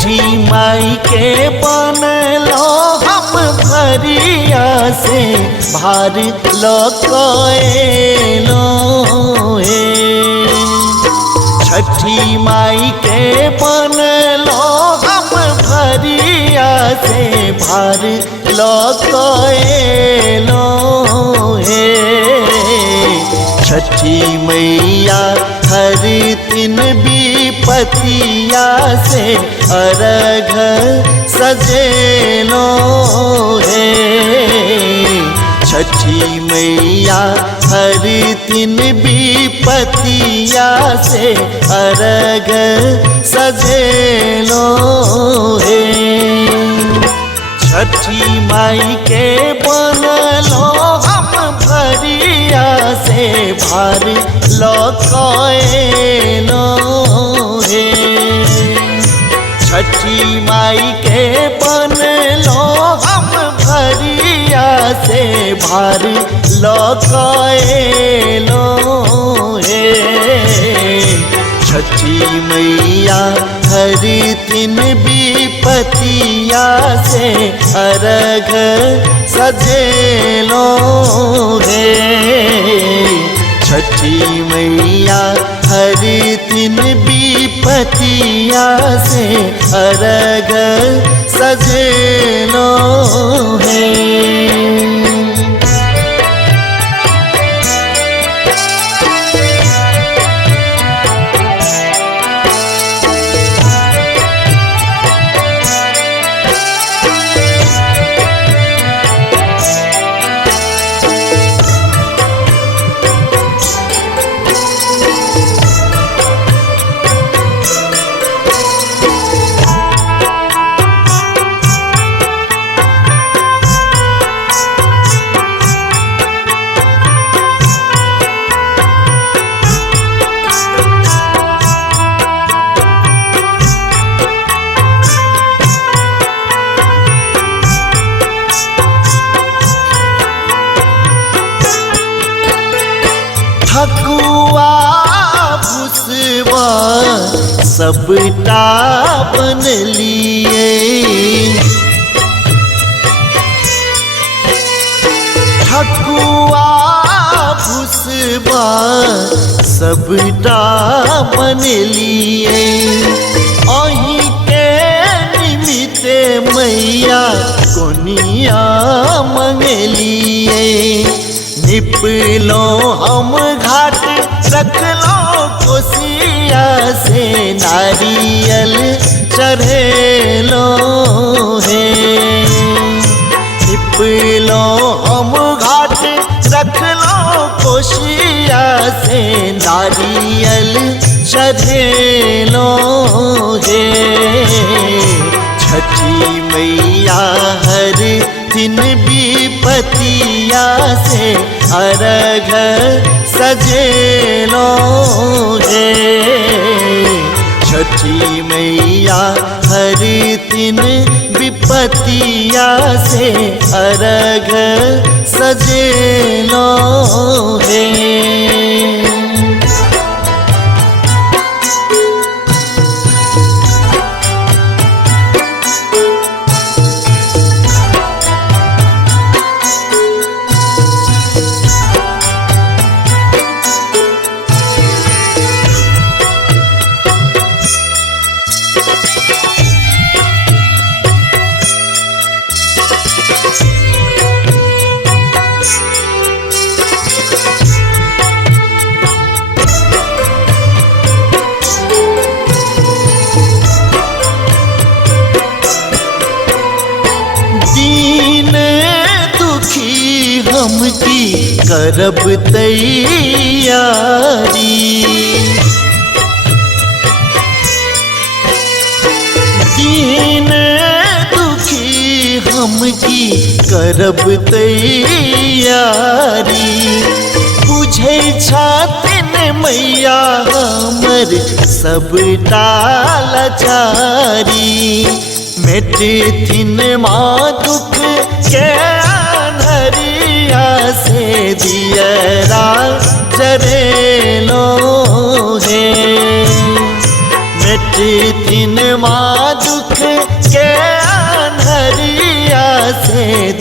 छठी माई के बनलो हम भरिया से भार लकएलो हे। छठी माई के बनलो हम भरिया से भार लकएलो हे। छठी मैया हर दिन विपतिया से अर्घ सजेलो हे। छठी मैया हर दिन विपतिया से अर्घ सजेलो हे। छठी माई के बनलो हम भरिया से भार लकएलो हे। छठी माई के बनलो हम भरिया से भार लकएलो हे। छठी मैया हर दिन विपतिया से अर्घ सजेलो हे। छठी मैया हर दिन विपतिया से अर्घ सजेलो है। ठकुआ भुसवा सबटा बन लिए। ठकुआ भुसवा सबटा बन लिए। अहीं के निमित्त मैया कोनिया मंगलिए। निपलो हम घाट रखलो कोसिया से नारियल चढ़ेलो हे। निपलो हम घाट रखलो कोसिया से नारियल चढ़ेलो हे। छठी मैया हर दिन विपतिया से अर्घ सजेलो हे। छठी मैया हर दिन विपतिया से अर्घ सजेलो हे। हमकी करब तैयारी। दीन दुखी हमकी करब तैयारी। बुझे छातिन मैया हमर सबटा लाचारी। मिटथिन माँ दुख के से दियरा जरेलो हे। मिटथिन माँ दुख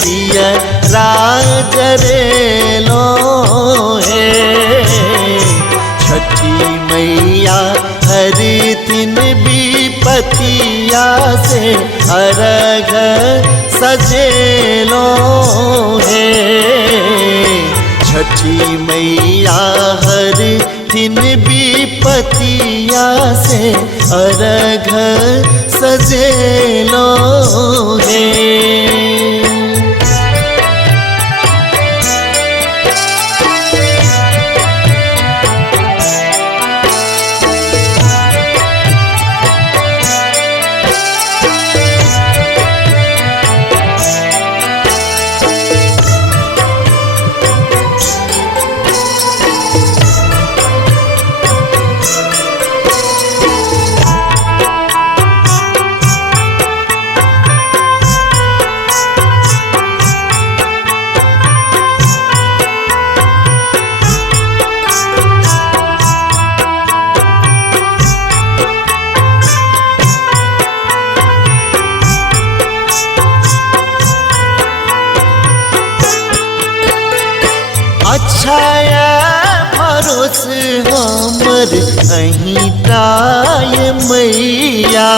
दिया राजरे लो है। छठी मैया हर दिन विपतिया से अर्घ सजे लो है। छठी मैया हर दिन विपतिया से अर्घ सजे लो है। अच्छा भरोस हमर अहीं ताय मैया।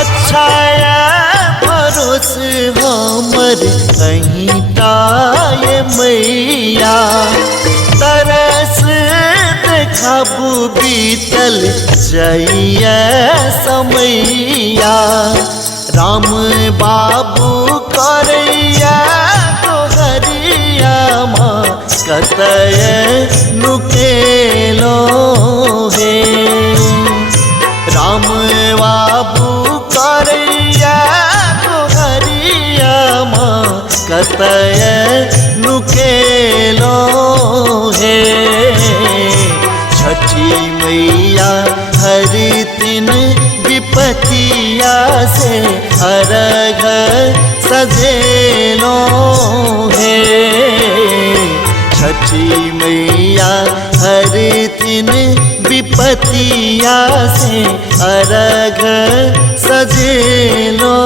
अच्छा भरोस हमर अहीं ताय मैया। तरस देखाबू बीतल जइया समैया। राम बाबू करैया तोहरिया माँ कतय नुकेलो है। राम बाबू करैया तोहरिया माँ कतय नुकेलो है। छठी मैया हर दिन विपतिया से अर्घ सजे लो है। छठी मैया हर दिन विपतिया से अर्घ सजे लो